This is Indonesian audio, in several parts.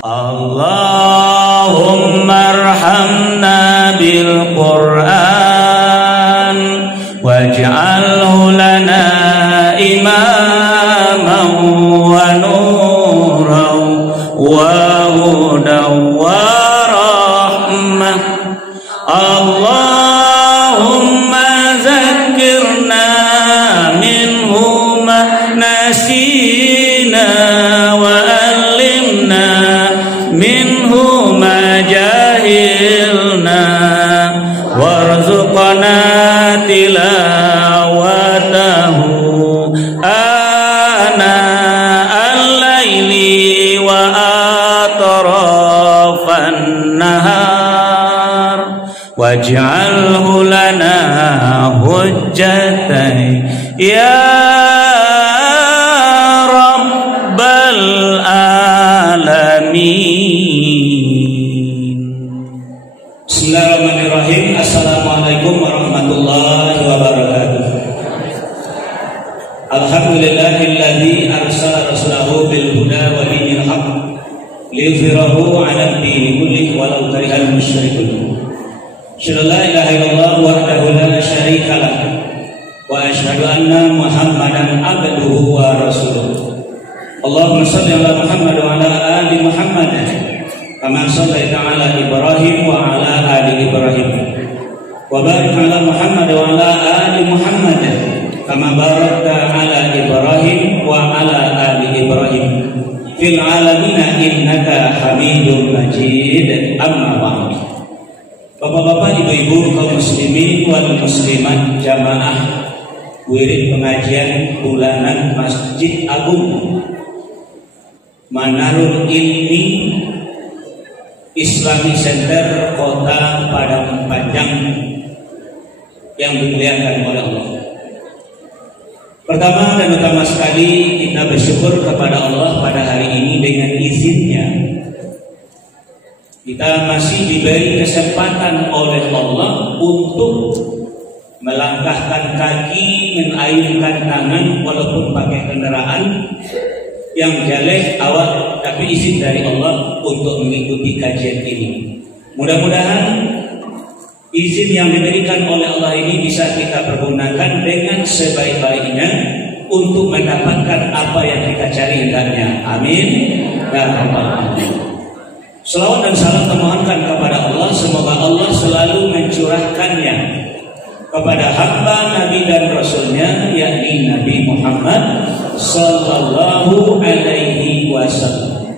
Allahumma arhamna bil Qur'an waj'alhu lana imaman wa nuran wa hudan wa rahmah. Allahumma zakkirna minhu ma nasina wa allimna minhu ma jahilna warzuqna tilawatahu ana al-laili wa atrafan nahar waj'alhu lana hujjatan ya rabbal alamin. Bismillahirrahmanirrahim. Assalamualaikum warahmatullahi wabarakatuh. Alhamdulillahilladzi arsala rasulahu bil huda wa dinil haqq liyudhhirahu 'ala ad-dini kullihi walau karihal musyrikun. Asyhadu an la ilaha illallah wahdahu la syarika lah wa asyhadu anna Muhammadan abduhu wa rasuluh. Allahumma shalli ala Muhammad wa ala ali Muhammad kama shallaita ala Ibrahim wa ala ali Ibrahim wa barik ala Muhammad wa ala ali Muhammad kama barakta ala Ibrahim wa ala ali Ibrahim fil alamin innaka Hamidum Majid. Amma ba'd. Bapak-bapak, ibu-ibu, kaum muslimin wal muslimat, jamaah wirid pengajian bulanan Masjid Agung Manarul Ilmi Islamic Center Kota Padang Panjang yang dimuliakan oleh Allah. Pertama dan utama sekali kita bersyukur kepada Allah pada hari ini. Dengan izinnya kita masih diberi kesempatan oleh Allah untuk melangkahkan kaki, mengayunkan tangan walaupun pakai kendaraan yang jaleh awak, tapi izin dari Allah untuk mengikuti kajian ini. Mudah-mudahan izin yang diberikan oleh Allah ini bisa kita pergunakan dengan sebaik-baiknya untuk mendapatkan apa yang kita cari hendaknya. Amin ya rabbal alamin. Selawat dan salam termohonkan kepada Allah, semoga Allah selalu mencurahkannya kepada hamba Nabi dan Rasulnya, yakni Nabi Muhammad sallallahu alaihi wasallam.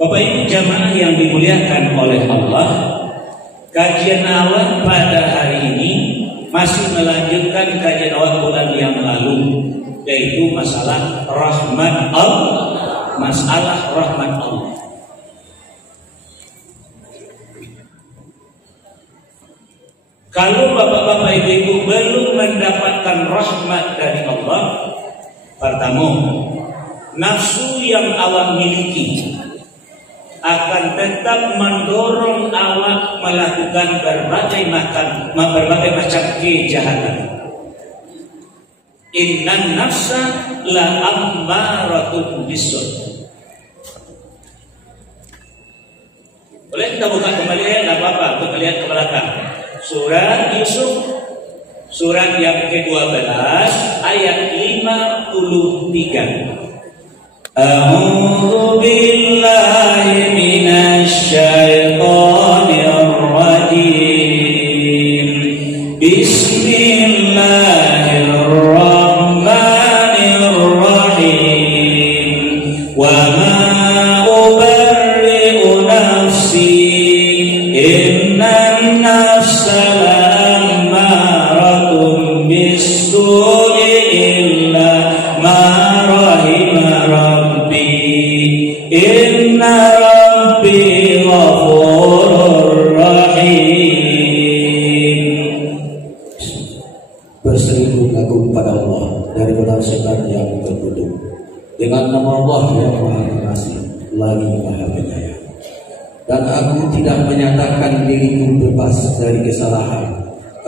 Bapak Ibu jamaah yang dimuliakan oleh Allah, kajian awal pada hari ini masih melanjutkan kajian awal bulan yang lalu, yaitu masalah rahmat Allah. Masalah rahmat Allah. Kalau bapak-bapak ibu-ibu belum mendapatkan rahmat dari Allah, pertama, nafsu yang awak miliki akan tetap mendorong awak melakukan berbagai macam kejahatan. Innan nafsa la ammaratun bisu. Boleh kita buka kembali ya, tidak apa-apa, untuk melihat ke belakang. Surat Yusuf, surat yang ke-12 ayat 53. A'udzu billahi minasy syaithanir rajim. Bismillahirrahmanirrahim. Wa ma ubarri'u nafsi innan nafsa la'ammaratun bis-su'i illa ma rahima rabbi inna rabbi ghafurur rahim. Berseribu kagum pada Allah dari benar setan yang tertutup. Dengan nama Allah yang Maha Pengasih lagi Maha Penyayang. Dan aku tidak menyatakan diriku bebas dari kesalahan,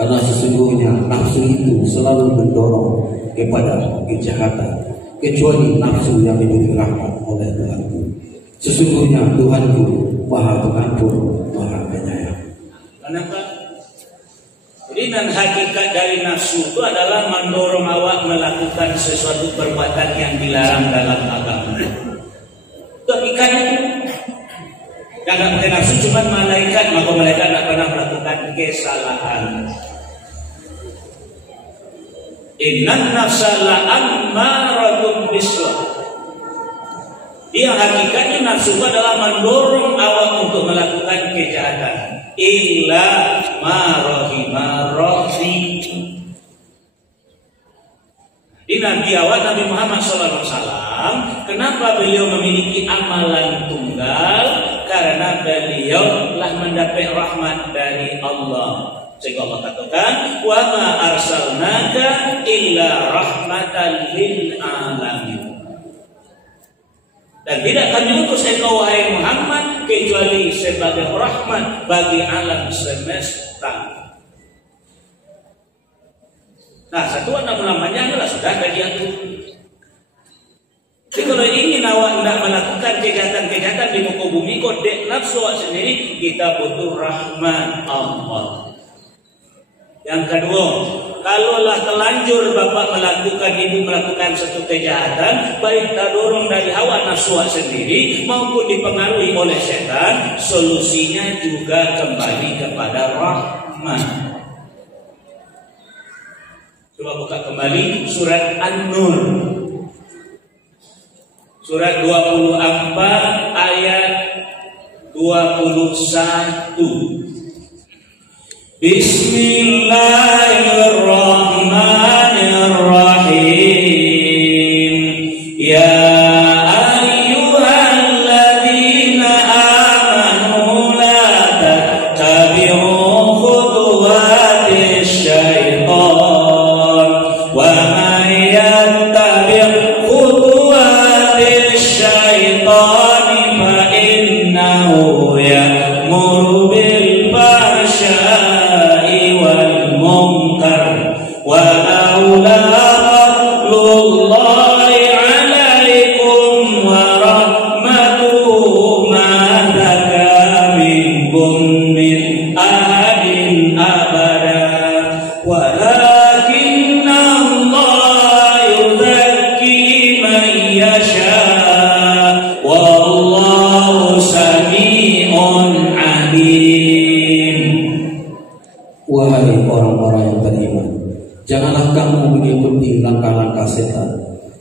Karena sesungguhnya nafsu itu selalu mendorong kepada kejahatan, kecuali nafsu yang diberi rahmat oleh Tuhanku. Sesungguhnya Tuhanku Maha Pengampun, Maha Penyayang. Kenapa? Jadi dan hakikat dari nafsu itu adalah mendorong awak melakukan sesuatu perbuatan yang dilarang dalam agama. Itu hakikatnya. Yang tidak pakai nafsu cuma malaikat, maka malaikat tidak pernah melakukan kesalahan. Innan nafsa la'ammaratun bisu'a. Yang hakikatnya nafsu itu adalah mendorong awak untuk melakukan kejahatan. Illa ma rahima rabbi. Di Nabi awal Nabi Muhammad SAW, kenapa beliau memiliki amalan tunggal? Karena beliau telah mendapat rahmat dari Allah. Sehingga Allah katakan, wa ma arsalnaka illa rahmatan lil alamin. Dan tidak kami utus engkau wahai Muhammad kecuali sebagai rahmat bagi alam semesta. Nah, satu namanya adalah sudah kajian itu. Jadi kalau ingin awak tidak melakukan kejahatan-kejahatan di muka bumi, kodek nafsu awak sendiri, kita butuh rahmat Allah. Yang kedua, kalaulah telanjur bapak melakukan, ibu melakukan satu kejahatan, baik terdorong dari hawa nafsu sendiri maupun dipengaruhi oleh setan, solusinya juga kembali kepada rahmat. Coba buka kembali surat An-Nur, surat 24 ayat 21. Bismillahirrahmanirrahim. Ya ayyuhalladzina amanu la tattabi'u khutuwatis syaitan wa man yattabi' khutuwatis syaitan fa innahu ya'muru bil fahsya'i Wahai orang-orang yang beriman, janganlah kamu mengikuti langkah-langkah setan.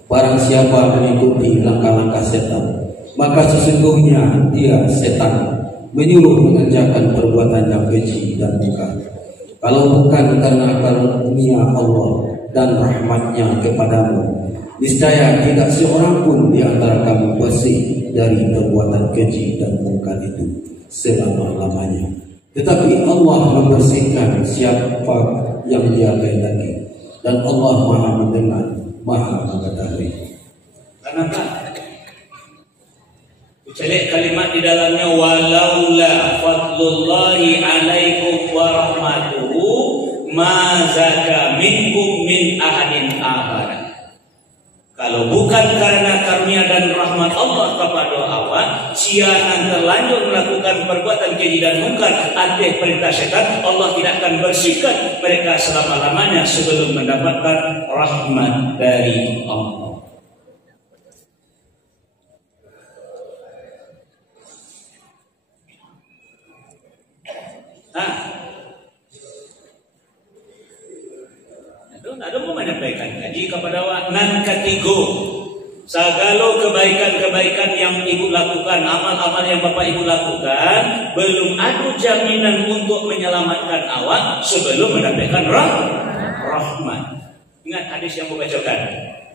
Barang siapa mengikuti langkah-langkah setan, maka sesungguhnya dia setan, menyuruh mengerjakan perbuatan yang keji dan mungkar. Kalau bukan karena karunia Allah dan rahmatnya kepadamu, niscaya tidak seorang pun di antara kamu bersih dari perbuatan keji dan mungkar itu selama-lamanya. Tetapi Allah membersihkan siapa yang Dia kehendaki, dan Allah Maha mendengar, Maha mengetahui. Kenapa? Ucapkan kalimat di dalamnya, walaula fadlullahi alaikum wa rahmatuhu ma zaka minkum min ahadin abada. Kalau bukan karena karunia dan rahmat Allah kepada awak, siaran terlanjur melakukan perbuatan keji dan mungkar atas perintah setan, Allah tidak akan bersihkan mereka selama-lamanya sebelum mendapatkan rahmat dari Allah. Ada mau menyampaikan kaji kepada nan ketiga, segala kebaikan-kebaikan yang ibu lakukan, amal-amal yang bapak ibu lakukan, belum ada jaminan untuk menyelamatkan awak sebelum mendapatkan rahmat. Ingat hadis yang membacakan.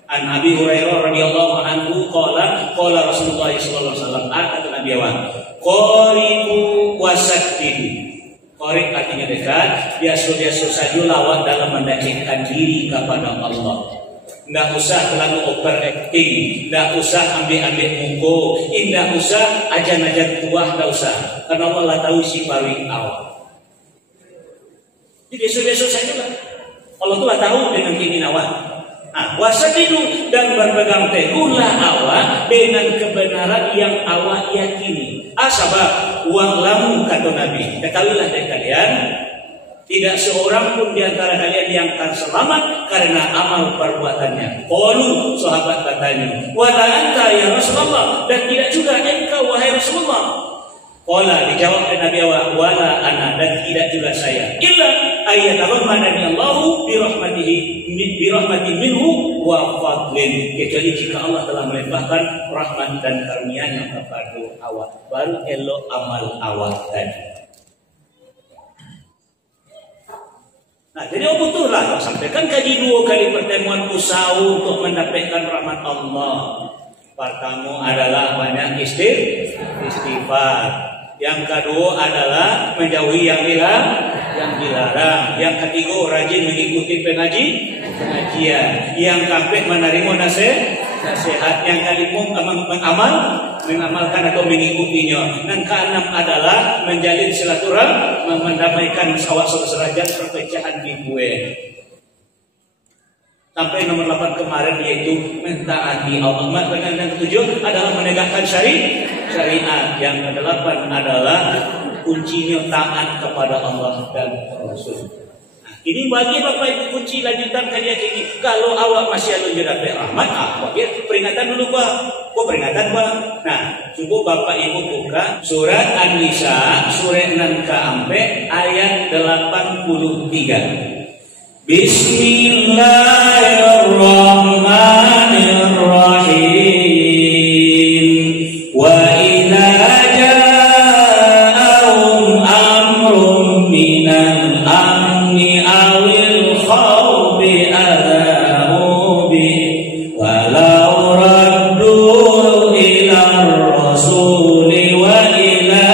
An Abi Hurairah radhiyallahu anhu qala Rasulullah sallallahu alaihi wasallam, kata Nabi awak, qaribu wasaddidu. Qorib artinya dekat, biasa-biasa saja lawak dalam mendekatkan diri kepada Allah. Tidak usah terlalu overacting, tidak usah ambil-ambil muka, tidak usah ajan-ajan tuah, tidak usah. Karena Allah tahu si paling awak. Jadi besok-besok saja lah. Allah telah tahu dengan keinginan awak. Nah, wasadidu dan berpegang teguhlah awak dengan kebenaran yang awak yakini. Asabab wa'lamu kata Nabi. Ketahuilah dari kalian, tidak seorang pun di antara kalian yang akan selamat karena amal perbuatannya. Qalu, sahabat bertanya, wala anta ya Rasulullah, dan tidak juga engkau wahai Rasulullah. Qala, dijawab oleh Nabi awak, wala ana, dan tidak juga saya. Illa ayyataghmadani Allahu bi rahmatin minhu wa fadlin. Kecuali jika Allah telah melimpahkan rahmat dan karunia-Nya kepada awak, baru elok amal awak tadi. Nah, jadi butuhlah sampaikan kaji 2 kali pertemuan usaha untuk mendapatkan rahmat Allah. Pertama adalah banyak istighfar. Yang kedua adalah menjauhi yang dilarang. Yang ketiga rajin mengikuti pengajian. Yang keempat menerima nasihat. Yang kelima mengamalkan atau mengikutinya. Dan keenam adalah menjalin silaturahmi, mendamaikan awak saudara perpecahan di gue. Sampai nomor 8 kemarin yaitu mentaati Allah. Yang ketujuh adalah menegakkan syariat. Yang ke-8 adalah kuncinya taat kepada Allah dan Rasul. Ini bagi Bapak Ibu kunci lanjutan kajian ini. Kalau awak masih ada dapat rahmat, peringatan dulu Pak. Kok peringatan Pak? Nah, cukup Bapak Ibu buka surat An-Nisa, surat 6 ke-4 ayat 83. Bismillahirrahmanirrahim. Wa idza ja'ahum amrun minal amni awil khawfi adha'u bi walau raddu ila rasuli wa ila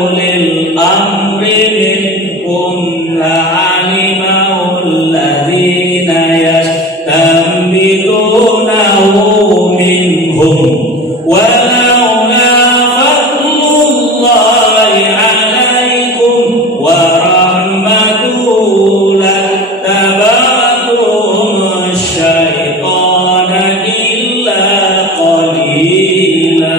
ulil amri minhum la'alimahu alladhina yastanbitunahu minhum walaula fadlullahi alaikum wa rahmatuhu lattaba'tum asyaitana illa qalila.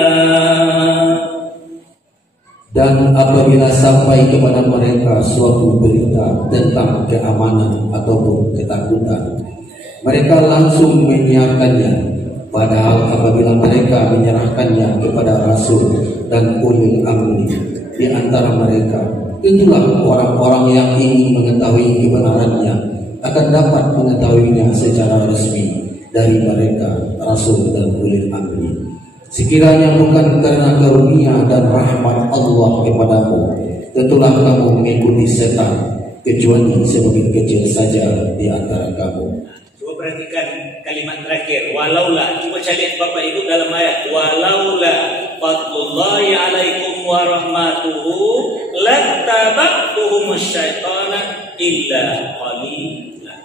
Dan apabila sampai kepada mereka suatu berita tentang keamanan ataupun ketakutan, mereka langsung menyiarkannya. Padahal apabila mereka menyerahkannya kepada Rasul dan ulil amri di antara mereka, itulah orang-orang yang ingin mengetahui kebenarannya akan dapat mengetahuinya secara resmi dari mereka, Rasul dan ulil amri. Sekiranya bukan karena karunia dan rahmat Allah kepadamu, tentulah kamu mengikuti setan, kecuali sebagian kecil saja di antara kamu. Coba perhatikan kalimat terakhir, walaula. Coba cari Bapak Ibu dalam ayat, walaula fadlullahi alaikum wa rahmatuhu lattaba'tuhum asyaitana illa qalila.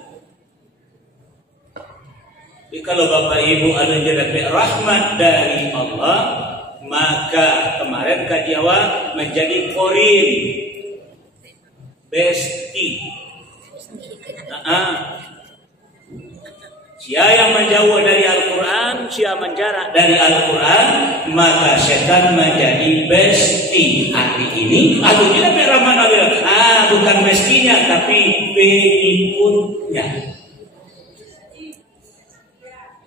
Jadi kalau Bapak Ibu ada dapat rahmat dari Allah, maka kemarin kajian menjadi korin, besti. Sia yang menjauh dari Al-Quran, sia menjarak dari Al-Quran, maka setan menjadi besti. Arti ini, aku tidak berahmat bukan bestinya, tapi pengikutnya.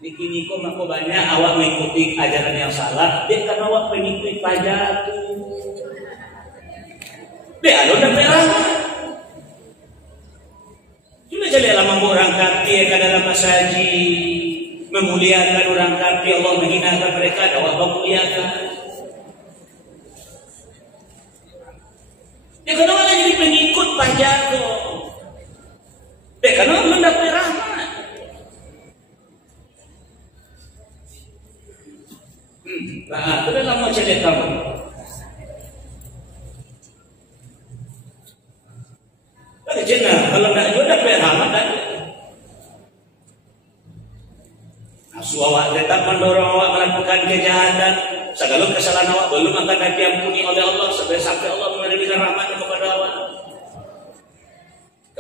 Kini kok mako banyak awak mengikuti ajaran yang salah, dia kan awak pengikut pajak tu. Dia ada dapat rahmat. Cuma jadi lama orang kafir ke dalam masjid, memuliakan orang kafir, Allah menghinakan mereka, awak memuliakan. Dia kan awak jadi pengikut pajak tu. Dia kan awak mendapat rahmat. Nah, itu dalam mau cerita kamu. Lagi cina, kalau nak juga dapat rahmat dan nafsu awak tetap mendorong awak melakukan kejahatan. Segala kesalahan awak belum akan diampuni oleh Allah sampai Allah memberikan rahmat kepada awak.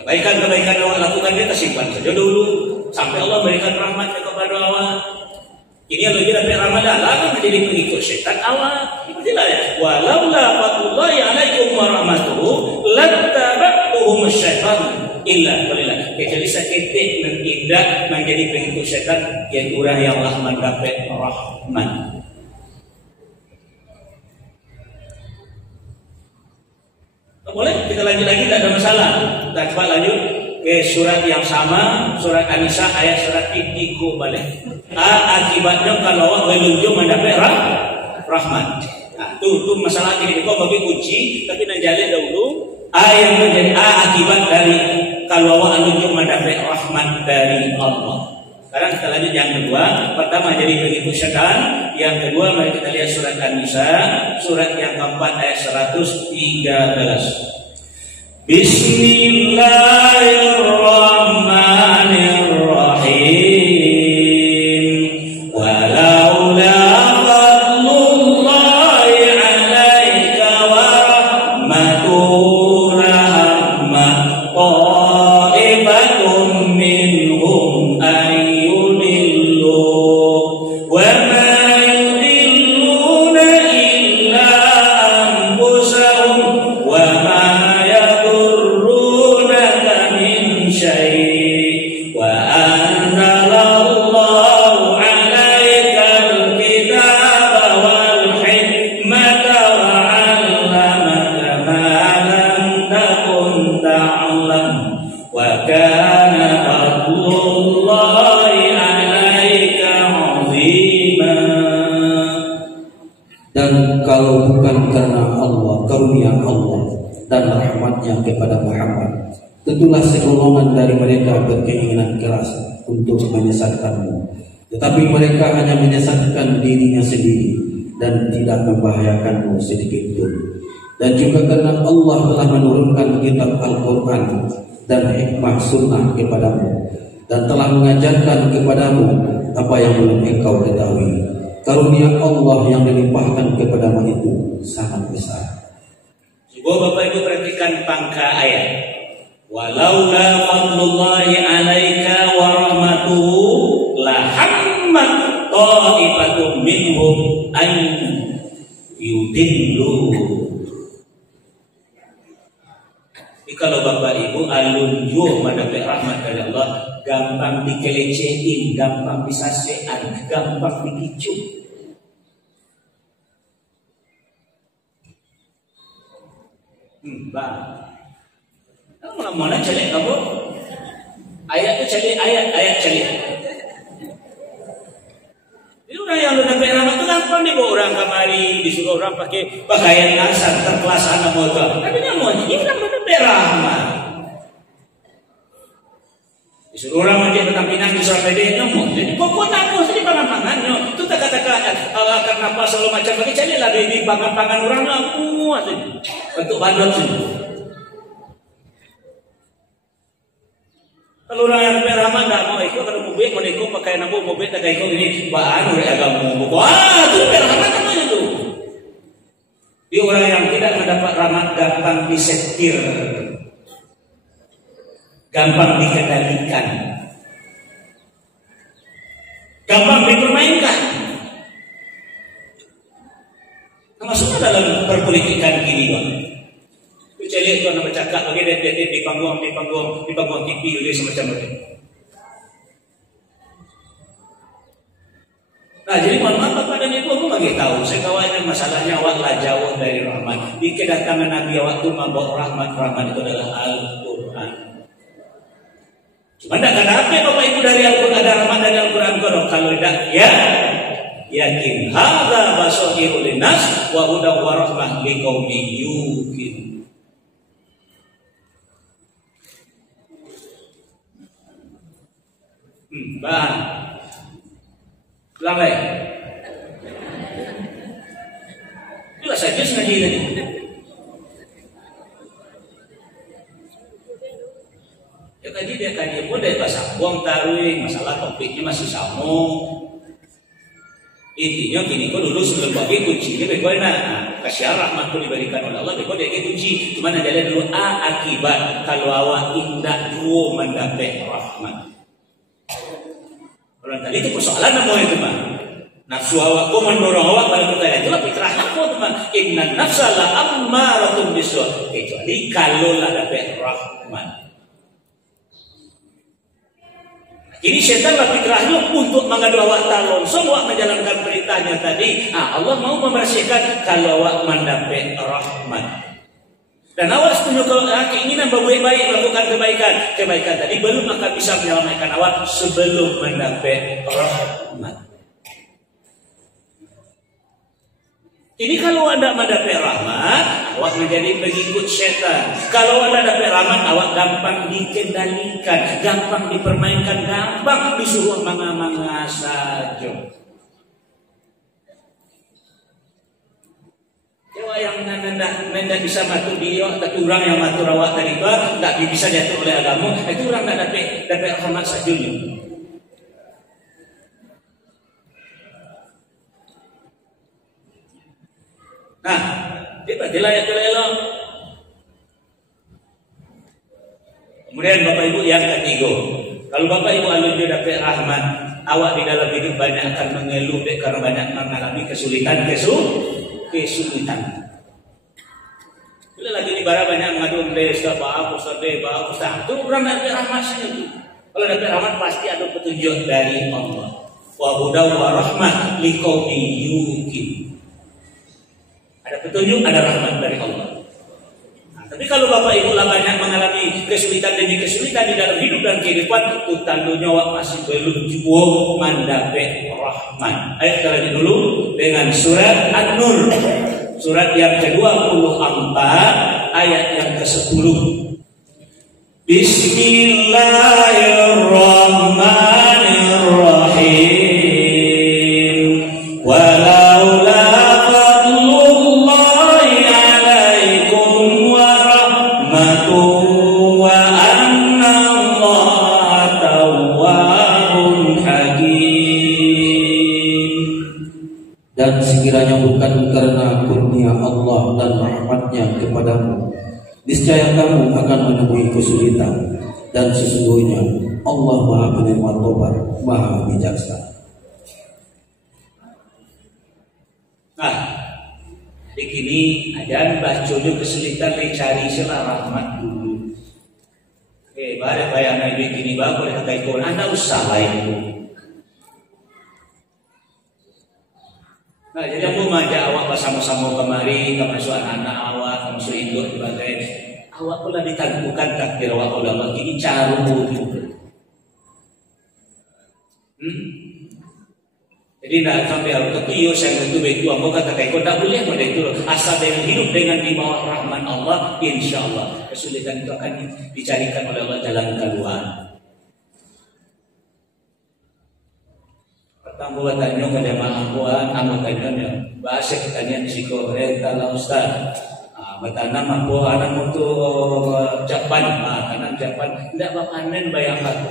Kebaikan-kebaikan awak lakukan kita simpan saja dulu sampai Allah berikan rahmatnya kepada awak. Ini kalau kita dapat Ramadan lama menjadi pengikut syaitan awak. Itulah ya. Walaula fadlullahi alaikum wa rahmatuhu lattaba'tuhum syaitan illa qalila. Kecuali seketik tidak menjadi pengikut syaitan yang orang yang Allah mendapat rahmat. Boleh kita lanjut lagi, tidak ada masalah. Kita coba lanjut ke surat yang sama, surat An-Nisa ayat 103 balik. Akibatnya kalau awak belum mendapat rahmat. Nah, itu masalah ini kok bagi kunci, tapi nak jalan dahulu. Yang menjadi akibat dari kalau awak belum mendapat rahmat dari Allah. Sekarang kita lanjut yang kedua. Pertama jadi pengikut syaitan. Yang kedua mari kita lihat surat An-Nisa, surat yang keempat ayat 113. Bismillahirrahmanirrahim. Walaula fadlullahi 'alaika wa rahmatuhu lahamma ta'ibatun minhum ayyudillu wa ma yudilluna illa anfusahum wa ma kalau bukan karena Allah, karunia Allah dan rahmatnya kepada Muhammad, tentulah segolongan dari mereka berkeinginan keras untuk menyesatkanmu. Tetapi mereka hanya menyesatkan dirinya sendiri dan tidak membahayakanmu sedikit pun. Dan juga karena Allah telah menurunkan kitab Al-Quran dan hikmah sunnah kepadamu dan telah mengajarkan kepadamu apa yang belum engkau ketahui. Karunia Allah yang dilimpahkan kepadamu itu sangat besar. Coba Bapak Ibu perhatikan pangka ayat. Walaula fadlullahi 'alaika wa rahmatuhu lahammat ta'ifatum minhum an yudillu. Kalau Bapak Ibu alunjuh mendapat rahmat dari Allah, gampang dikelecehin, gampang disasean, gampang dikicuk. Kamu mana celik kamu? Ayat itu celik, ayat celik. Ini orang yang lu dapat rahmat itu gampang dibawa orang kamari, disuruh orang pakai pakaian asal terkelas anak motor. Tapi dia mau ini orang mendapat rahmat. Disuruh orang mandi tentang pinang di Surabaya nyomong. Jadi pokok namu sedih pangan-pangannya. Itu tak katakan karena apa selalu macam bagi cari lah di pangan-pangan orang semua tu. Untuk bandot tu. Kalau orang yang berahmat tak mau ikut, kalau mobil mau ikut pakai nama mobil tak ikut ini bahan oleh agama. Wah, itu berahmat namanya tu. Dia orang yang tidak mendapat rahmat gampang disetir, gampang dikendalikan, gampang dipermainkan. Termasuk dalam perpolitikan kini, Bang. Saya lihat tuan bercakap bagi dia di panggung TV oleh semacam itu. Nah, jadi mohon maaf Bapak dan Ibu, aku bagi tahu. Saya kawannya masalahnya awaklah jauh dari rahmat. Di kedatangan Nabi awak itu membawa rahmat itu adalah Al-Quran. Cuma tidak ada apa Bapak Ibu dari Al-Quran, ada rahmat dari Al-Quran kalau tidak ya yakin hadza basairul linnas wa hudan wa rahmah liqaumin yuqin. Bang, ulang lagi. Itulah saja ngaji tadi. Dia kaji pun dari bahasa buang taruh, masalah topiknya masih sama. Intinya gini, kok dulu sebelum bagi kunci dia bagaimana? Kasih rahmat pun diberikan oleh Allah, bagaimana dia kunci. Cuma ada dulu akibat kalau awak indah dua mendapat rahmat. Kalau tadi itu persoalan apa itu mah? Nafsu awak kau mendorong awak pada perkara itulah fitrah apa teman? Inna nafsa la ammaratun bisu'. Kecuali kalau lah dapat rahmat. Ini setan lah fitrahnya untuk mengadu awak talon. Semua menjalankan perintahnya tadi. Allah mau membersihkan kalau awak mendapat rahmat. Dan awak setuju keinginan berbuat baik, melakukan kebaikan tadi belum akan bisa menyelamatkan awak sebelum mendapat rahmat. Ini kalau anda mendapat rahmat, awak menjadi pengikut syaitan. Kalau anda dapat rahmat, awak gampang dikendalikan, gampang dipermainkan, gampang disuruh manga-manga saja. Dewa yang nanda bisa matur dia, tapi orang yang matur awak tadi itu tak bisa jatuh oleh agama, itu orang tak dapat rahmat saja. Nah, dia berdilayat elok. Kemudian Bapak Ibu yang ketiga, kalau Bapak Ibu alunjur dapat rahmat, awak di dalam hidup banyak akan mengeluh karena banyak mengalami kesulitan. Bila lagi di bara banyak mengadu desa, bagus, itu orang dapat rahmat sendiri. Kalau dapat rahmat pasti ada petunjuk dari Allah. Wa hudaw wa rahmah liqaumin yuqin. Ada petunjuk, ada rahmat dari Allah. Nah, tapi kalau Bapak Ibu lah banyak mengalami kesulitan demi kesulitan di dalam hidup dan kehidupan, itu tandanya awak masih belum cukup mendapat rahmat. Ayat kita dulu dengan surat An-Nur, surat yang ke-24, ayat yang ke-10. Bismillahirrahmanirrahim. Walaula dan sekiranya bukan karena kurnia Allah dan rahmatnya kepadamu, niscaya kamu akan menemui kesulitan, dan sesungguhnya Allah Maha Penerima Taubat, Maha Bijaksana. Nah, di sini ada bacanya kesulitan dicari sila rahmat dulu. Baru bayangkan di sini baru boleh kata ikon anda usaha itu. Nah, jadi aku mengajak awak bersama-sama kemari, termasuk anak-anak awak, termasuk induk sebagai awak pula ditangguhkan takdir awak ulama ini cara itu. Jadi tidak sampai harus ketiyo saya itu aku kata kau tak boleh pada itu asal dengan hidup dengan di bawah rahmat Allah, insya Allah kesulitan itu akan dicarikan oleh Allah jalan keluar. Pertama tanya kepada mampuan, tanya bahasa tanya siko kalau Ustaz. Bertanam mampu anak untuk Japan, tanam Japan tidak panen bayangkan.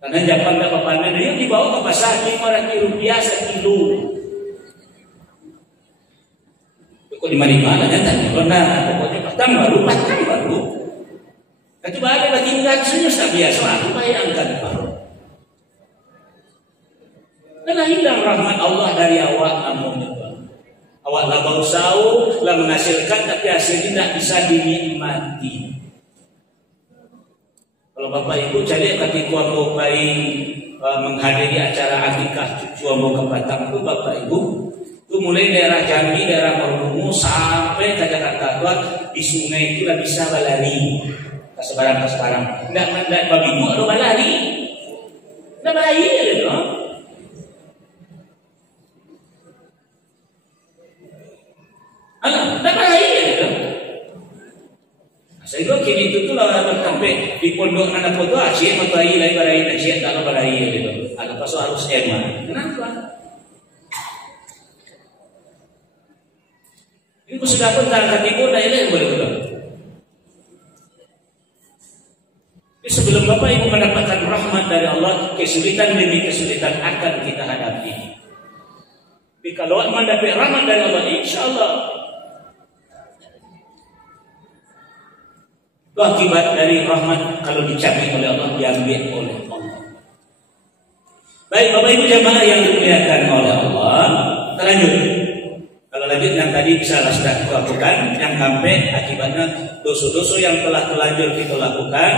Karena Japan tidak panen, dia dibawa ke pasar Rp500 sekilo. Kok di mana tanya? Karena pokoknya patang baru. Itu baru tinggal senyum biasa, aku bayangkan baru. Karena hilang rahmat Allah dari awak namun awak lah bau saur, lah menghasilkan tapi hasilnya tidak bisa dinikmati. Kalau Bapak Ibu jadi ketika mau menghadiri acara akikah cucu mau ke Batam itu Bapak Ibu itu mulai daerah Jambi, daerah Maluku sampai ke Jakarta di sungai itu lah bisa balari ke sebarang. Tidak bagi ibu ada balari, tidak balari gitu. Tidak balari gitu. Sehingga kini itu lah sampai di pondok anak foto asyik matahari lain barai asyik tak barai gitu. Ada pasal harus eman. Kenapa? Ini sudah pun tak ketipu dah ini boleh betul. Sebelum Bapak Ibu mendapatkan rahmat dari Allah, kesulitan demi kesulitan akan kita hadapi. Tapi kalau mendapat rahmat dari Allah, insya Allah akibat dari rahmat kalau dicabut oleh Allah, diambil oleh Allah. Baik Bapak Ibu jemaah yang dimuliakan oleh Allah, kita lanjut. Kalau lanjut yang tadi bisa sudah kita lakukan, yang sampai akibatnya dosa-dosa yang telah terlanjur kita lakukan,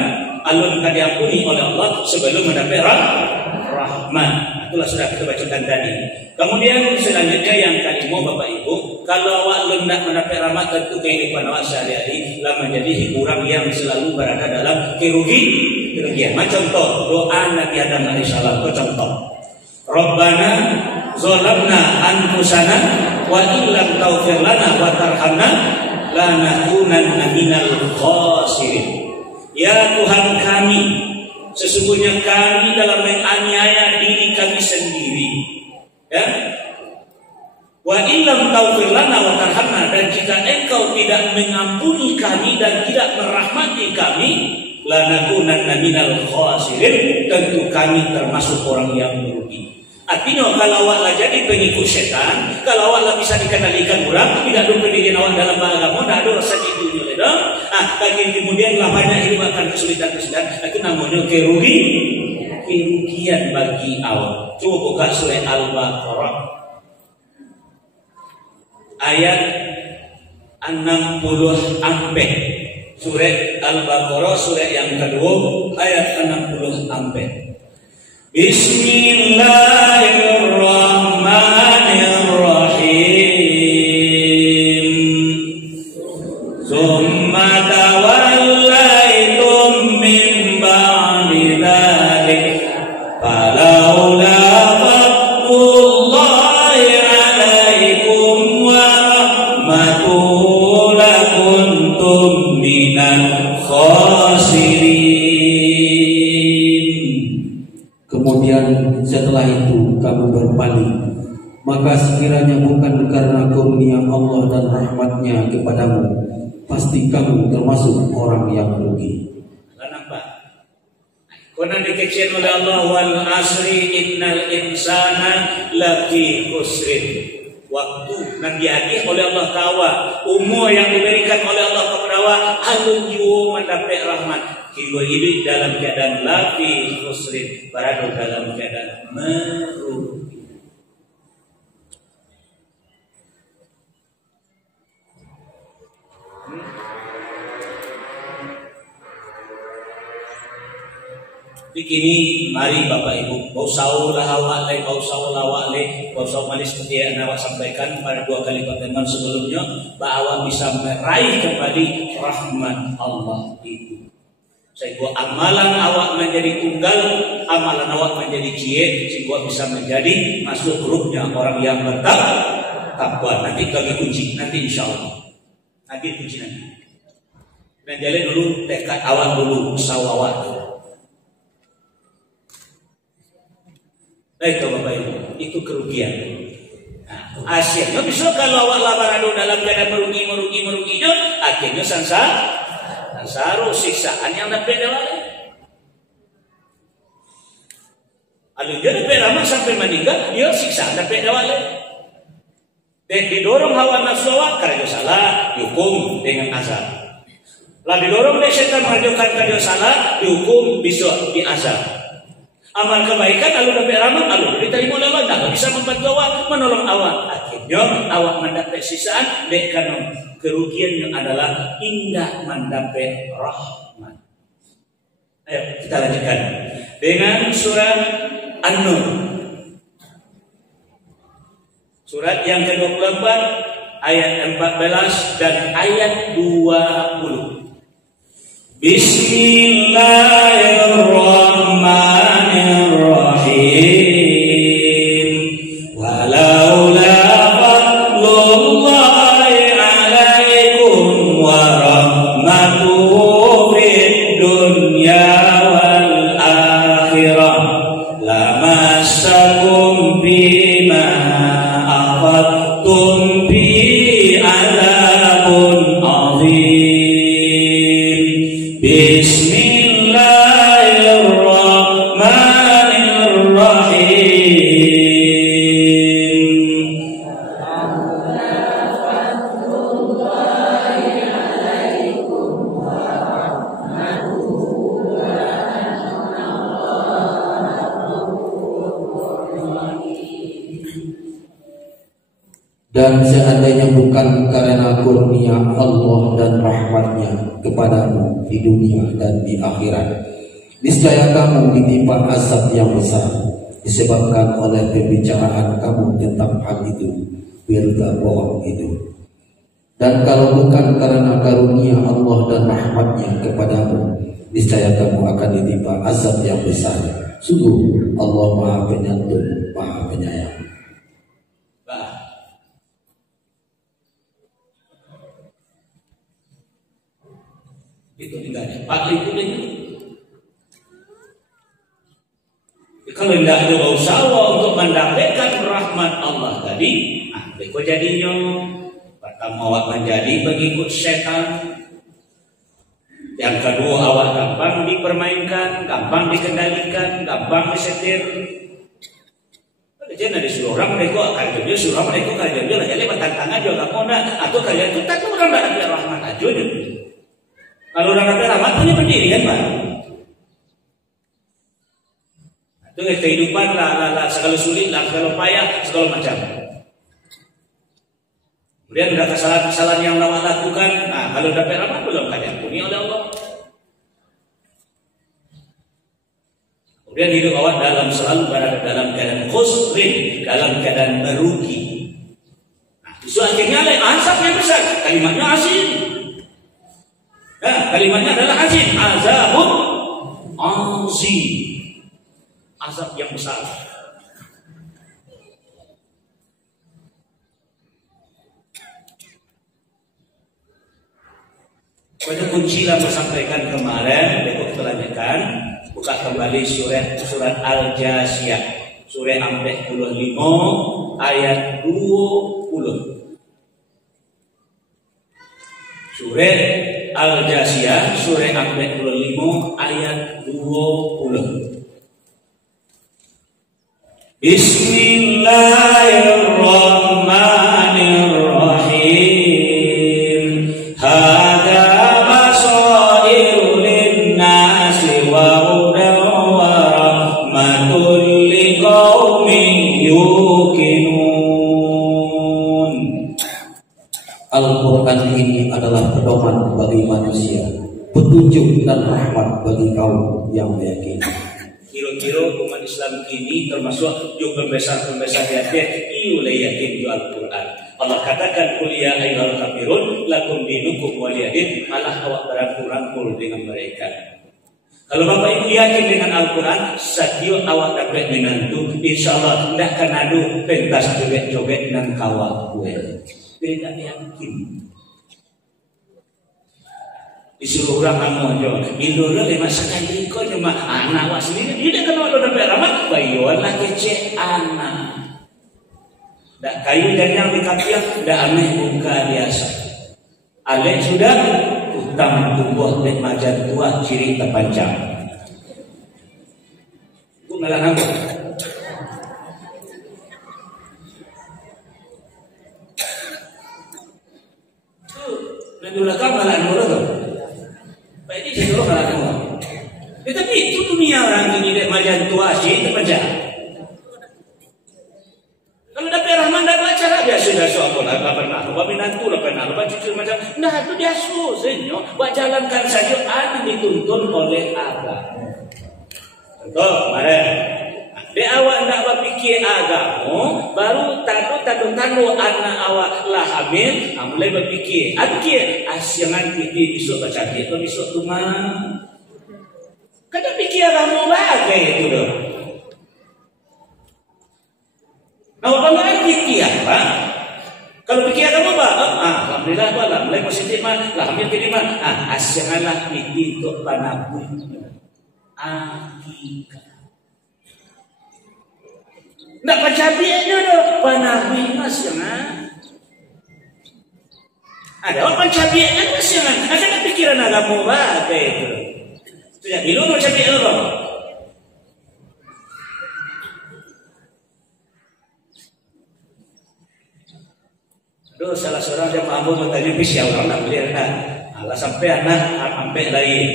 alun akan diampuni oleh Allah sebelum mendapat rahmat. Itulah sudah kita bacakan tadi. Kemudian selanjutnya yang kelima Bapak Ibu, kalau awak hendak mendapat rahmat tentu kehidupan awak sehari-hari lah menjadi orang yang selalu berada dalam kerugian. Macam contoh doa Nabi Adam alaihissalam, contoh. Rabbana zalamna anfusana wa illam taghfir lana wa tarhamna lanakunanna minal khasirin. Ya Tuhan kami, sesungguhnya kami dalam menganiaya diri kami sendiri. Ya. Wa illam taghfir lana wa tarhamna, dan jika Engkau tidak mengampuni kami dan tidak merahmati kami, lanakunanna minal khasirin, tentu kami termasuk orang yang merugi. Artinya kalau awak jadi pengikut setan, kalau awak bisa dikendalikan orang, tidak ada pendidikan awak dalam agama, tidak ada rasa itu juga. Bagi kemudian lah banyak hidup akan kesulitan-kesulitan, itu namanya kerugian bagi awak. Coba buka surah Al-Baqarah ayat 60. Surah Al-Baqarah surah yang kedua ayat 60. Bismillahirrahmanirrahim. Summa tawallaitum min ba'di dzalik falaula fadlullahi 'alaikum wa rahmatuhu lakuntum minal khasirin. Kemudian setelah itu kamu berpaling, maka sekiranya bukan karena karunia Allah dan rahmatnya kepadamu, pasti kamu termasuk orang yang merugi. Nampak? Karena dikecil oleh Allah, wal asri innal insana lafi khusrin. Waktu nan diagih oleh Allah kawa, umur yang diberikan oleh Allah kepada awak, alun jiwa mendapat rahmat. Jiwa hidup dalam keadaan lafi khusrin, berada dalam keadaan merugi. Begini, mari Bapak Ibu, bau saulah awak le, bau saulah awak le, bau sau malis seperti yang awak sampaikan pada 2 kali pertemuan sebelumnya, bahwa awak bisa meraih kembali rahmat Allah itu. Sehingga amalan awak menjadi tunggal, amalan awak menjadi cie, sehingga bisa menjadi masuk grupnya orang yang bertakwa. Nanti kami kunci, nanti insya Allah. Nanti kunci nanti. Dan jalan dulu, tekad awak dulu, usaha awak dulu. Baik Bapak Ibu, itu kerugian. Nah, akhirnya bisa kalau awak labarado dalam keadaan merugi itu, akhirnya sansara siksaan yang dapat dalam. Kalau dia dapat lama sampai meninggal, dia siksaan dapat dalam. Dan didorong hawa nafsu awak karena dia salah, dihukum dengan azab. Lalu didorong oleh setan mengajukan karena dia salah, dihukum bisa diazab. Amal kebaikan lalu dapat rahmat, lalu diterima oleh Allah, tak bisa membantu awak, menolong awak. Akhirnya awak mendapat sisaan, karena kerugiannya adalah indah mendapat rahmat. Ayo kita lanjutkan dengan surat An-Nur, surat yang ke-24 ayat 14 dan ayat 20. Bismillahirrahmanirrahim. Walaula fadlullahi 'alaikum wa rahmatuhu fid dunya wal akhirah lamassakum bima akhadtum bi 'adzabun 'adzim. Bismillahirrahmanirrahim. Dan seandainya bukan karena kurnia Allah dan rahmatnya kepadamu di dunia dan di akhirat, niscaya kamu ditimpa azab yang besar disebabkan oleh pembicaraan kamu tentang hal itu, berita bohong itu. Dan kalau bukan karena karunia Allah dan rahmatnya kepadamu, niscaya kamu akan ditimpa azab yang besar. Sungguh Allah Maha Penyantun, Maha Penyayang. Itu tinggalnya Pak itu. Kalau tidak ada usaha untuk mendapatkan rahmat Allah tadi, itu jadinya pertama awak menjadi pengikut setan. Yang kedua, awak gampang dipermainkan, gampang dikendalikan, gampang disetir. Jadi disuruh orang mereka kerja, suruh mereka kerja, jadi bertantangan juga kamu nak atau kalian itu tak orang tak ada rahmat aja. Kalau orang kata rahmat punya pendirian Pak. Itu kehidupan lah segala sulit, lah segala payah, segala macam. Kemudian ada kesalahan-kesalahan yang awak lakukan. Nah, kalau dapat rahmat belum diampuni oleh Allah. Kemudian hidup awak selalu berada dalam keadaan khusrin, dalam keadaan merugi. Nah, itu akhirnya azab yang besar. Kalimatnya asin. Nah, kalimatnya adalah azim, azabun azim, azab yang besar. Pada kunci yang saya sampaikan kemarin, berikut kita lanjutkan. Buka kembali surat Al-Jasiyah, surah 45 ayat 20. Surah Al-Jasiyah surah 45 ayat 20. Bismillahirrahmanirrahim. Hada basairu linnasi wa hudan wa rahmatul liqaumin yuqinun. Al-Quran ini adalah pedoman bagi manusia, petunjuk dan rahmat bagi kaum yang meyakini. Kira-kira umat Islam ini termasuk yang pembesar-pembesar di hati iulai yakin di Al-Quran. Allah katakan kuliah ayyuhal kafirun lakum dinukum waliyadin, malah awak berangkul dengan mereka. Kalau Bapak Ibu yakin dengan Al-Quran, setiap awak dapat menantu, insyaAllah tidak akan ada pentas joget-joget dan kawal gue. Beda yakin. Disuruh orang kamu aja, idola lima sekali kau cuma anak awak sendiri. Dia kan kalau dapat rahmat, bayuan lah kece anak. Tak kayu dan yang dikapiak, tak aneh buka biasa. Alek sudah utang tumbuh dan majan tua ciri terpanjang. Aku malah ngambek. Nabiullah kamu malah nurut tu. Baik ini jadi orang malah nurut. Tetapi itu dunia orang ini dek majan tua ciri terpanjang. Kalau dapat rahman dan acara dia sudah soal apa pernah, apa minantu, apa pernah, apa cucu macam. Nah itu dia susahnya. Buat jalankan saja ada dituntun oleh agama. Contoh, kemarin dia awak nak berfikir agama, baru tadu anak awak lah hamil, mulai berfikir. Fikir asyangan piti besok baca dia, atau besok tu mana? Kata fikir agama bagai itu dah. Nah, orang fikir apa? Kalau fikir agama apa? Alhamdulillah tu lah, mulai positif mah, lah hamil kini mah. Asyanganlah piti untuk panabu. Akikah. Nak pancabianya dah, panabu mas jangan. Ada orang pancabianya mas jangan. Ada nak pikiran agama bagai itu. Tidak bilu macam itu loh. Aduh, salah seorang dia mampu bertanya bisa orang nak beli anak. Lah sampai anak sampai lain.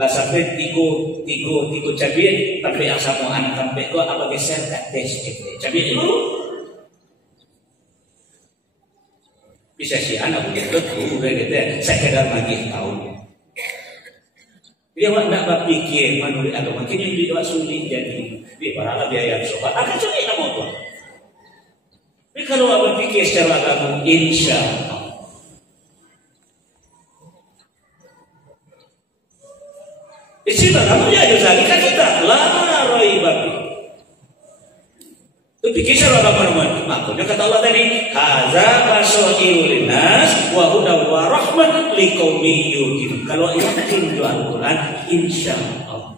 Lah sampai tigo cabai sampai yang sama anak sampai kau apa geser kat tes cabai itu. Bisa si anak begitu gitu ya. Saya kadang lagi tahu. Dia awak nak berfikir menurut agama kini dia awak sulit jadi. Dia para biaya sobat akan sulit nama tu. Tapi kalau awak berfikir secara agama, insya Allah. Isilah kamu ya jadi kan kita laroi babi. Itu pikir secara agama makanya kata Allah tadi, hadza basyirul linnas wa hudan wa rahmah liqaumin yuqinun. Kalau yakin itu Al-Qur'an, insyaallah.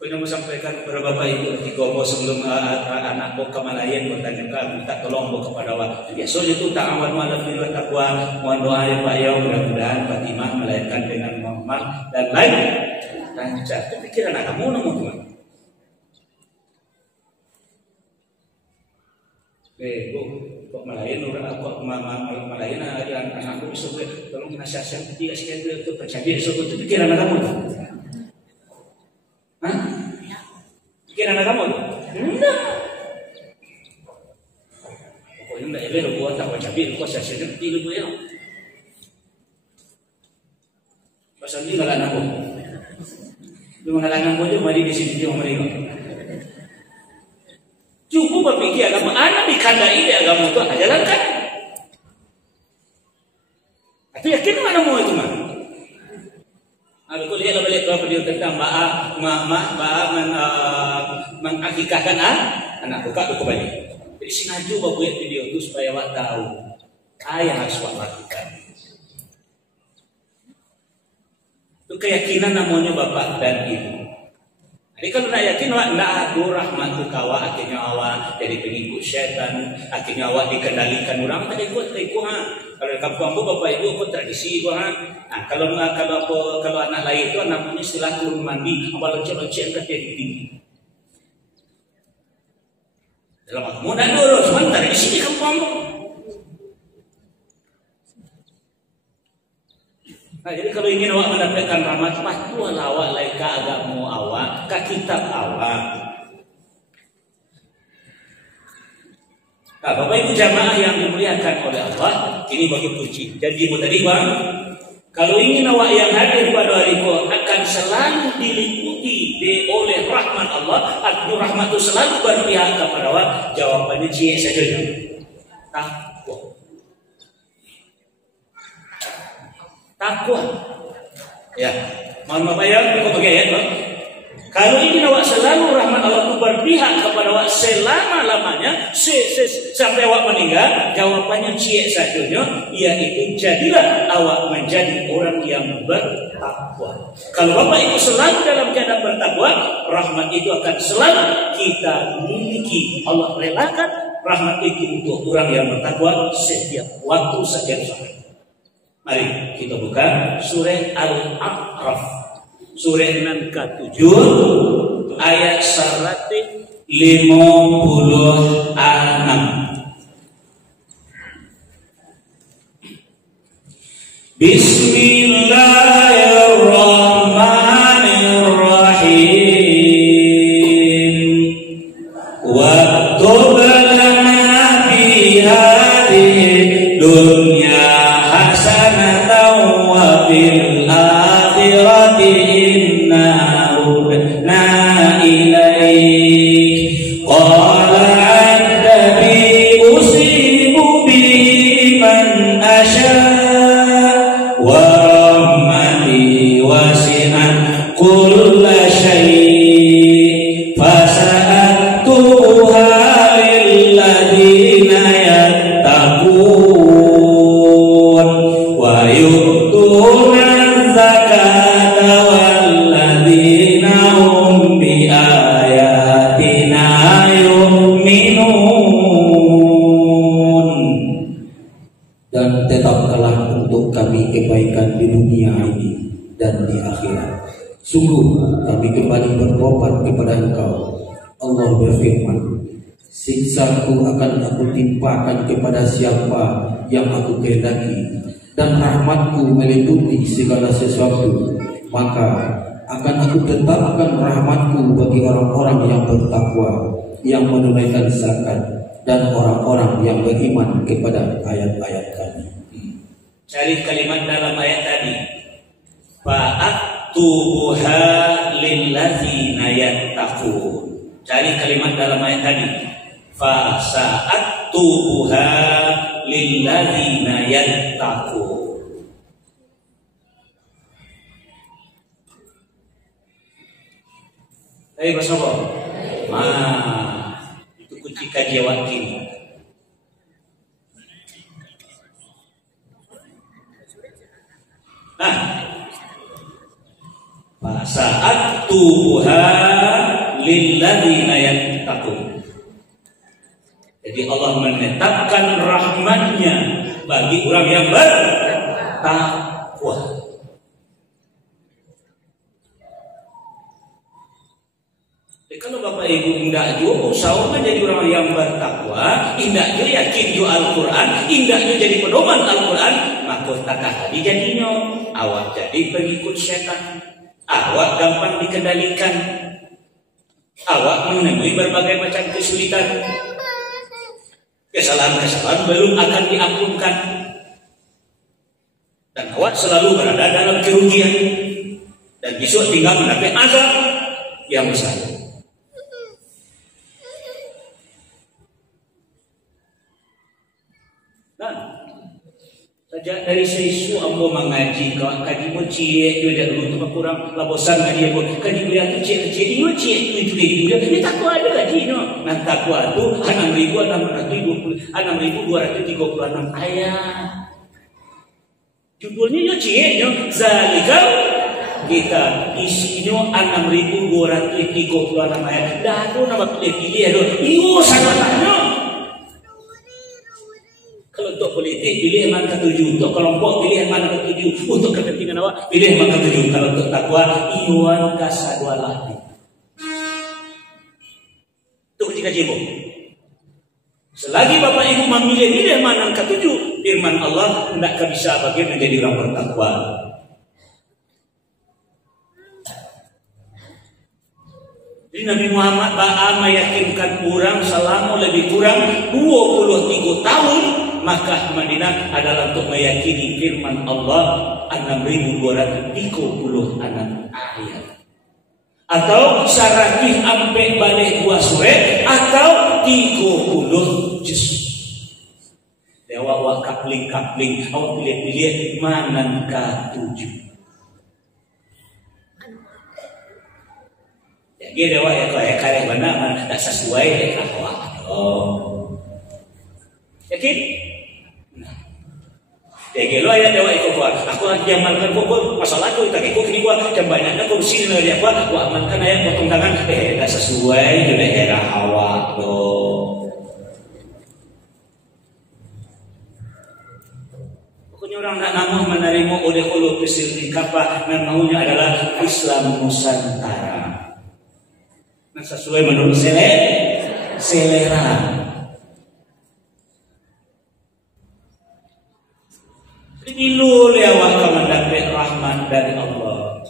Kau mau sampaikan kepada Bapak Ibu ketika mau sebelum anak mau ke Malayan bertanya minta tolong kepada Allah. Biasa itu ta'awun malam di luar takwa, mohon doa ya Pak ya mudah-mudahan Fatimah melahirkan dengan Muhammad dan lain lancar. Itu pikiran anak kamu nomor dua. Bu, kok Malayan orang kok Malayan ada anakku bisa tolong nasihat tidak sekian itu terjadi itu pikiran anak kamu. Hah? Pikiran anak kamu? Enggak. Pokoknya enggak elok buat tak cabai kok saya ngerti lu ya. Pasal ini enggak anakku. Lu mengalahkan bojo mari di sini dia mereka. Cukup berpikir agama anak dikandai dia agama itu jalankan. Tapi yakin mana mau itu mah? Aku lihat balik video tentang mengakikahkan anak buka aku balik. Jadi sengaja buat video itu supaya awak tahu ayah harus awak lakukan. Itu keyakinan namanya bapak dan ibu. Jadi kalau nak yakin awak nak ada rahmat tu kawa akhirnya awak jadi pengikut syaitan, akhirnya awak dikendalikan orang tak ikut Kalau di kampung aku bapak ibu aku tradisi gua Nah, kalau anak lain itu namanya istilah turun mandi, apa lonceng-lonceng ke tinggi. Dalam aku nak dulu sebentar di sini kampung aku. Nah, jadi kalau ingin awak mendapatkan rahmat, patuhlah awak lain ke agama awak, ke kitab awak. Nah, Bapak Ibu jamaah yang dimuliakan oleh Allah, ini bagi kunci. Jadi tadi bang, kalau ingin awak yang hadir pada hari itu akan selalu diliputi oleh rahmat Allah, arti rahmat itu selalu berpihak kepada awak. Jawabannya cie saja. Takwa. Ya, mohon Bapak ya, kok pakai ayat, Bang? Kalau ingin awak selalu rahmat Allah itu berpihak kepada awak selama-lamanya sampai awak meninggal, jawabannya cie saja, yaitu jadilah awak menjadi orang yang bertakwa. Kalau Bapak Ibu selalu dalam keadaan bertakwa, rahmat itu akan selalu kita miliki. Allah relakan rahmat itu untuk orang yang bertakwa setiap waktu, setiap saat. Mari kita buka surah Al-A'raf, surah 6 ke-7 ayat 156. Bismillahirrahmanirrahim. Waktub lana fi hadhihi dunya hasanatan wa fil akhirati inna hudna ilaik. Qala addabi usibu bi man asya wa rahmati wasi'at kulla syai' fasa'atuha lil ladina yattaqun wa yu'tuna zakata wal ladina hum bi ayatina yu'minun. Dan tetapkanlah untuk kami kebaikan di dunia ini dan di akhirat. Sungguh kami kembali bertobat kepada Engkau. Allah berfirman, siksaku akan aku timpakan kepada siapa yang aku kehendaki, dan rahmatku meliputi segala sesuatu. Maka akan aku tetapkan rahmatku bagi orang-orang yang bertakwa, yang menunaikan zakat, dan orang-orang yang beriman kepada ayat-ayat kami. Cari kalimat dalam ayat tadi. Fa'aktubuha lilladzina yattaqun. Cari kalimat dalam ayat tadi. Fa'aktubuha lilladzina yattaqun. Ayo bersama. Itu kunci kajian wakil. Saat tuha lilladzina yattaqun. Jadi Allah menetapkan rahmatnya bagi orang yang bertakwa. Kalau Bapak Ibu indah juga usaha menjadi orang yang bertakwa, indah juga yakin juga Al-Quran, indah juga jadi pedoman Al-Quran, maka takah tadi jadinya awak jadi pengikut setan, awak gampang dikendalikan, awak menemui berbagai macam kesulitan, kesalahan-kesalahan belum akan diampunkan, dan awak selalu berada dalam kerugian, dan besok tinggal mendapat azab yang besar. Sejak dari sesu ambo mengaji kau kaji mo cie dia dah dulu tu kurang labosan kaji ambo kaji dia tu cie dia tu dia takwa ada kaji no nan takwa tu 6.236 ayat. Judulnya yo cie yo zalikal kita isinya 6.236 ayat. Dah tu nama pilih aduh iyo sangatnya. Kalau untuk politik pilih yang mana ketujuh, untuk kelompok pilih yang mana ketujuh, untuk kepentingan awak pilih yang mana ketujuh. Kalau untuk takwa iwan kasadwa lagi. Itu ketika jibo. Selagi Bapak Ibu memilih yang mana ketujuh, firman Allah tidak bisa bagi menjadi orang bertakwa. Jadi Nabi Muhammad ba'a meyakinkan orang selama lebih kurang 23 tahun Makkah Madinah adalah untuk meyakini firman Allah 6.236 ayat. Atau sarakih ampe balik 2 surat atau 30 juz. Awak kapling-kapling, awak pilih-pilih mana ketujuh. Jadi dewa ya kareh benar tak sesuai dengan awak. Yakin? Jadi lo ayat dewa ikut kuat. Aku lagi amalkan kok masalah aku tak ikut kini gua jam banyaknya kok sini dia gua amalkan ayat potong tangan tak sesuai dengan daerah awak lo. Pokoknya orang tak namuh menerima oleh Allah pesir kapal dan maunya adalah Islam Nusantara. Nah, sesuai menurut selera. Ilu lewat mendapat rahmat dari Allah.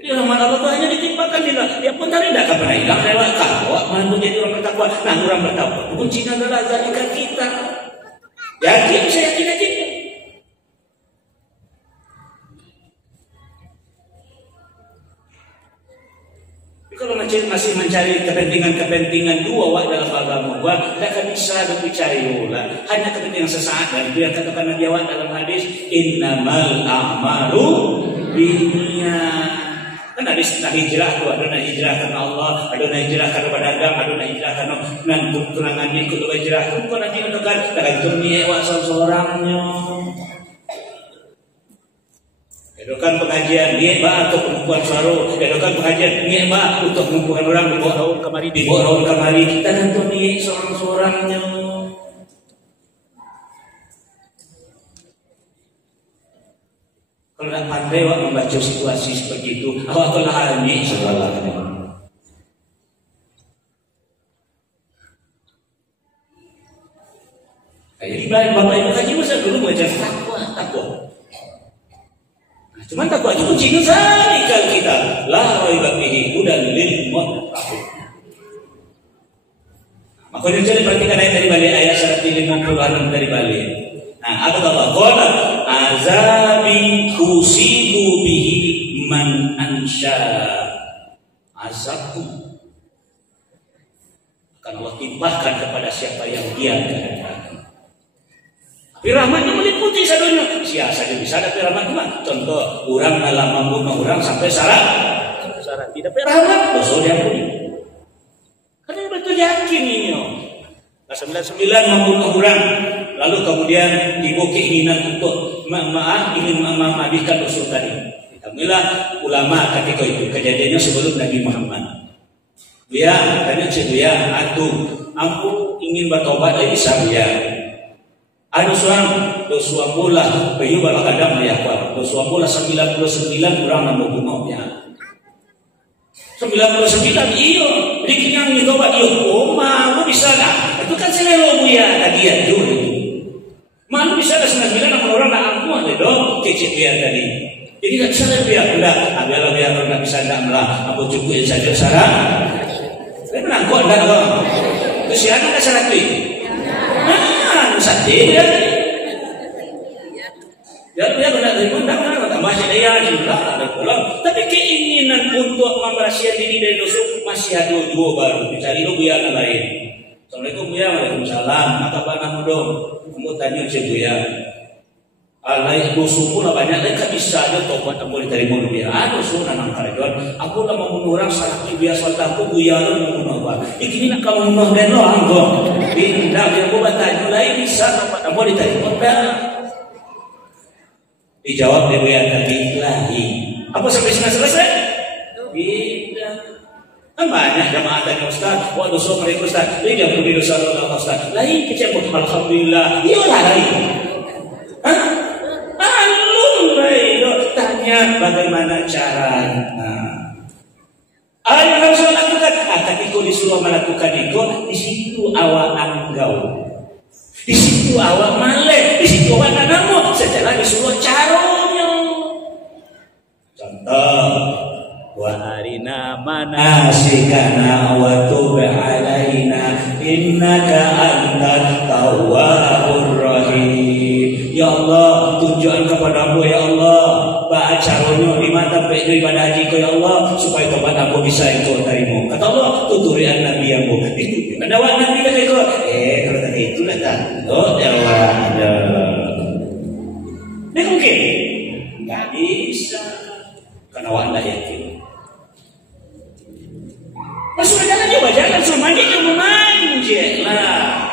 Jadi rahmat Allah itu hanya ditimpakan dia pun tadi tidak akan pernah hilang lewat kau. Mana menjadi orang bertakwa? Nah, orang bertakwa kuncinya adalah zalika kita. Yakin saya yakin aja. Kalau masih mencari kepentingan dua wak dalam agama gua, tidak akan bisa berbicara pula. Hanya kepentingan sesaat dan itu yang katakan Nabi awak dalam hadis innamal a'malu binniyat. Kan ada istilah hijrah tu, ada nak hijrah karena Allah, ada nak hijrah karena berdagang, ada nak hijrah karena tunangan ikut hijrah. Bukan nanti katakan tergantung niat awak seorang-orangnya. Edokan pengajian niat bah untuk perempuan saru, edokan pengajian niat bah untuk mengumpulkan orang dibawa raun kemari, kita tentu niat seorang-seorangnya. Kalau tak pandai awak membaca situasi seperti itu, awak telah niat segalanya. Jadi baik Bapak Ibu kaji masa dulu belajar takwa. Cuman takwa itu kuncinya zalikal kitab la raiba fihi hudan lil muttaqin. Makanya jadi perhatikan ayat dari balik ayat 156 dari balik. Nah, apa kata Allah? Azabi kusibu bihi man ansha. Azabku akan Allah timpahkan kepada siapa yang dia kehendaki. Tapi rahmatnya meliputi sadonya. Sia saja bisa ada rahmat mah. Contoh, orang dalam membunuh orang sampai syarat tidak rahmat dosa diampuni. Karena betul yakin ini. 99 membunuh orang, lalu kemudian ibu keinginan untuk ingin memaafkan dosa tadi. Alhamdulillah ulama ketika itu kejadiannya sebelum Nabi Muhammad. Dia tanya Buya, aku ingin bertobat dari bisa Buya. Ada seorang dosa mula bayu balak kadang ya kuat. Dosa mula 99 orang nak bunuh ya. 99 iya, bikin yang tobat iya. Oh, mau bisa dah. Itu kan selelo Buya tadi ya dulu. Mau bisa dah 99 orang nak ampun dong cicit dia tadi. Jadi tak bisa lebih enggak. Kalau biar enggak bisa enggak melah. Aku cukup saja saran. Saya menang kok enggak apa. Kesian enggak salah tu. Sate dia. Ya benar enggak tambah daya juga ada pulang. Tapi keinginan untuk membersihkan diri dari dosa masih ada dua baru. Dicari lo Buya yang lain. Assalamualaikum Buya, waalaikumsalam. Apa kabar kamu dong? Kamu tanya Cik Buya. Alai dosa pula banyak dan tak bisa ada tobat aku diterima dia. Dosa nanang karedon. Aku nak membunuh orang salah biasa aku Buya lo membunuh apa? Ini nak kamu membunuh dan lo anggo. Tidak yang aku bertanya lain bisa tobat aku diterima dah. Dijawab dia Buya tadi lahi. Apa sampai selesai? Tidak. Kan banyak jamaah tanya Ustaz. Wah dosa mereka Ustaz. Ini yang perlu dosa Allah Ustaz. Lain kecebut alhamdulillah. Iya lain. Hah? Tanya bagaimana caranya. Yang harus lakukan. Ketika disuruh melakukan itu, di situ awak anggau, di situ awak malek, di situ awak nanamu. Setelah disuruh caranya. Contoh, wa arina manasikana wa tub alaina innaka antat tawwabur rahim. Ya Allah, tunjukkan kepadamu ya Allah, baca caranya di mata ibadah haji ya Allah, supaya tobat aku bisa ikut darimu. Kata Allah, tuturian Nabi yang bu, itu pendakwaan Nabi kan ikut. Kalau tadi itulah tak. Oh ya Allah, ini mungkin nggak bisa, karena wanda yakin. Masuk jalan coba jalan semuanya cuma main je lah.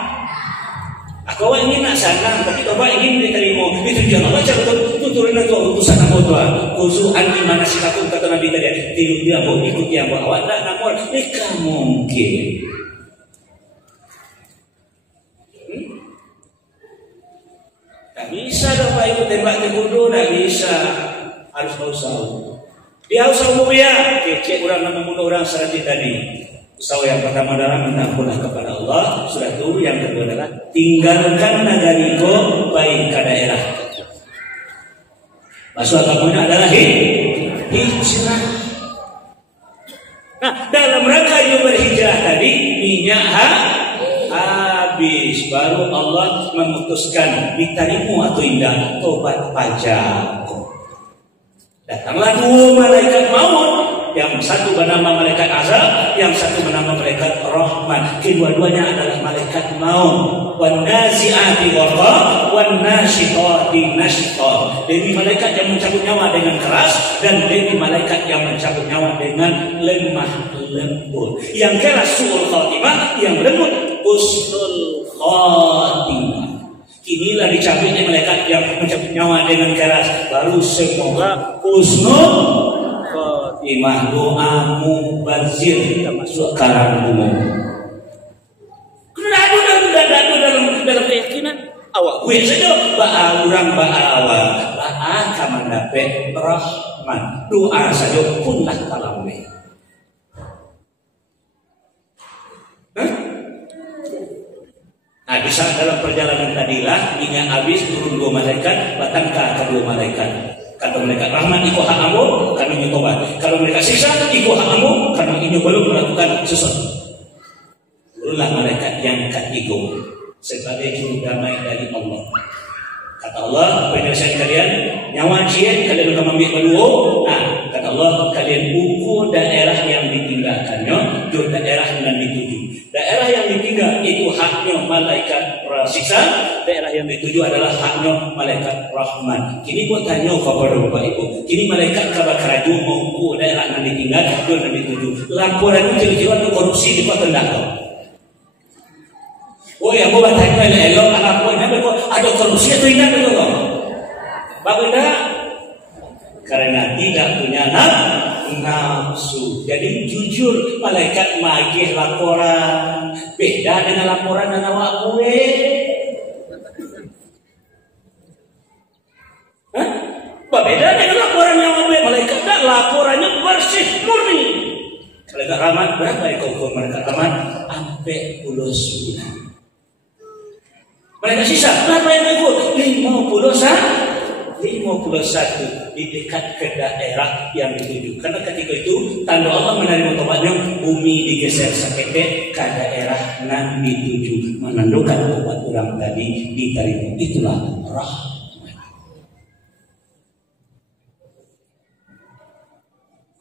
Aku ingin nak sanang, tapi coba ingin diterima. Itu jangan baca tuturin itu utusan aku tuan. Kusuhan di mana sikapun kata Nabi tadi. Tiru dia mau ikut dia mau awak tak namun mereka mungkin. Tak bisa dapat ikut tembak terbunuh, tak bisa. Harus tahu. Dia harus tahu ya. Cek orang nak membunuh orang serati tadi. Usaha yang pertama adalah minta ampunlah kepada Allah. Sudah itu yang kedua adalah tinggalkan negariku baik ke daerah. Maksud agamanya adalah hijrah. Nah, dalam rangka yang berhijrah tadi minyak habis, baru Allah memutuskan diterima atau tidak tobat pajak. Datanglah dua malaikat maut. Yang satu bernama malaikat azab, yang satu bernama malaikat rahmat. Kedua-duanya adalah malaikat maut. Wan nazi'ati gharqa, wan nasyiqati nashqa. Demi malaikat yang mencabut nyawa dengan keras dan demi malaikat yang mencabut nyawa dengan lemah lembut. Yang keras su'ul khatimah, yang lembut husnul khatimah. Inilah dicabutnya malaikat yang mencabut nyawa dengan keras, baru semoga husnul imah doamu bazir masuk karang umum. Kenapa dalam keyakinan awak gue saja orang awal akan mendapat rahmat doa saja punlah kalam gue. Nah, di saat dalam perjalanan tadilah minyak habis turun dua malaikat, batangkah kedua malaikat. Kalau mereka rahmat, iko hak ambo karena inyo tobat. Kalau mereka siksa, iko hak ambo karena inyo belum melakukan sesuatu. Itulah malaikat yang ketiga sebagai juru damai dari Allah. Kata Allah, penyelesaian kalian nyawa cian kalian akan ambil berdua. Nah, kata Allah, kalian ukur daerah yang ditinggalkannya, do daerah yang dituju. Daerah yang ditinggal itu haknya malaikat siksa, daerah yang dituju adalah haknya malaikat rahmat. Kini buat tanya kepada Bapak Ibu, kini malaikat kalau keraju mengukur daerah yang ditinggal, do yang dituju. Laporan itu kira-kira korupsi di kota Tendako. Oh ya, mau bertanya elok anak puan ada korupsi atau tidak betul? Bagaimana? Karena tidak punya nafsu. Jadi jujur, malaikat magih laporan beda dengan laporan dan awak gue. Hah? Beda dengan laporan yang awak gue. Malaikat tak laporannya bersih murni. Malaikat rahmat berapa ekor malaikat rahmat? Sampai 49. Malaikat sisa berapa yang ikut? 51 di dekat ke daerah yang dituju. Karena ketika itu tanda Allah menerima tobatnya, bumi digeser sakete ke daerah yang dituju, menandakan tobat orang tadi diterima. Itulah rahmat.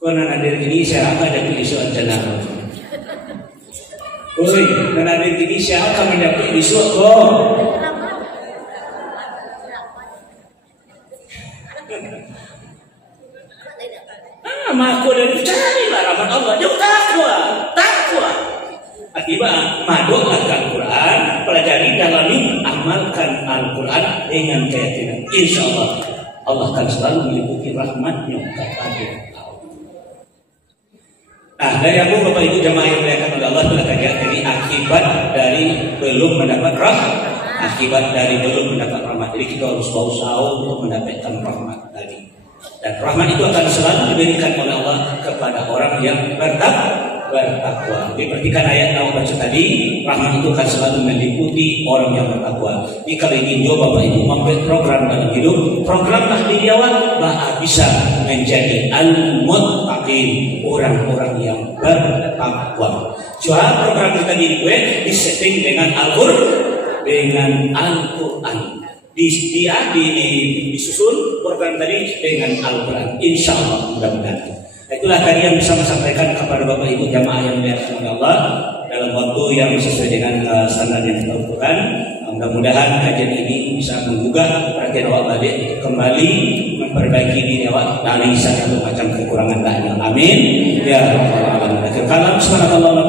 Karena hadir ini saya akan ada isu ancana. Oi, karena hadir ini saya akan mendapat isu kok. Maka dari carilah rahmat Allah. Jauh takwa. Akibat maduklah Al-Quran, pelajari, dalami, amalkan Al-Quran dengan keyakinan. Insya Allah Allah akan selalu meliputi rahmatnya kepada Allah. Nah, dari aku Bapak Ibu jamaah yang dimuliakan oleh Allah telah kajian dari akibat dari belum mendapat rahmat. Akibat dari belum mendapat rahmat. Jadi kita harus berusaha untuk mendapatkan rahmat tadi. Dan rahmat itu akan selalu diberikan oleh Allah kepada orang yang bertakwa. Jadi perhatikan ayat yang baca tadi, rahmat itu akan selalu meliputi orang yang bertakwa. Jadi kalau ingin juga Bapak Ibu membuat program dalam hidup, programlah di awal bisa menjadi al-muttaqin, orang-orang yang bertakwa. Coba program kita di gue disetting dengan Al-Quran. Disusun program tadi dengan Al-Quran. Insya Allah mudah-mudahan. Itulah tadi yang bisa saya sampaikan kepada Bapak Ibu jamaah yang dimuliakan oleh Allah dalam waktu yang sesuai dengan standar yang kita tentukan. Mudah-mudahan kajian ini bisa menggugah perhatian awak balik untuk kembali memperbaiki diri awak dari satu macam kekurangan lainnya. Amin. Ya Rabbal Alamin. Akhir kalam, subhanallah.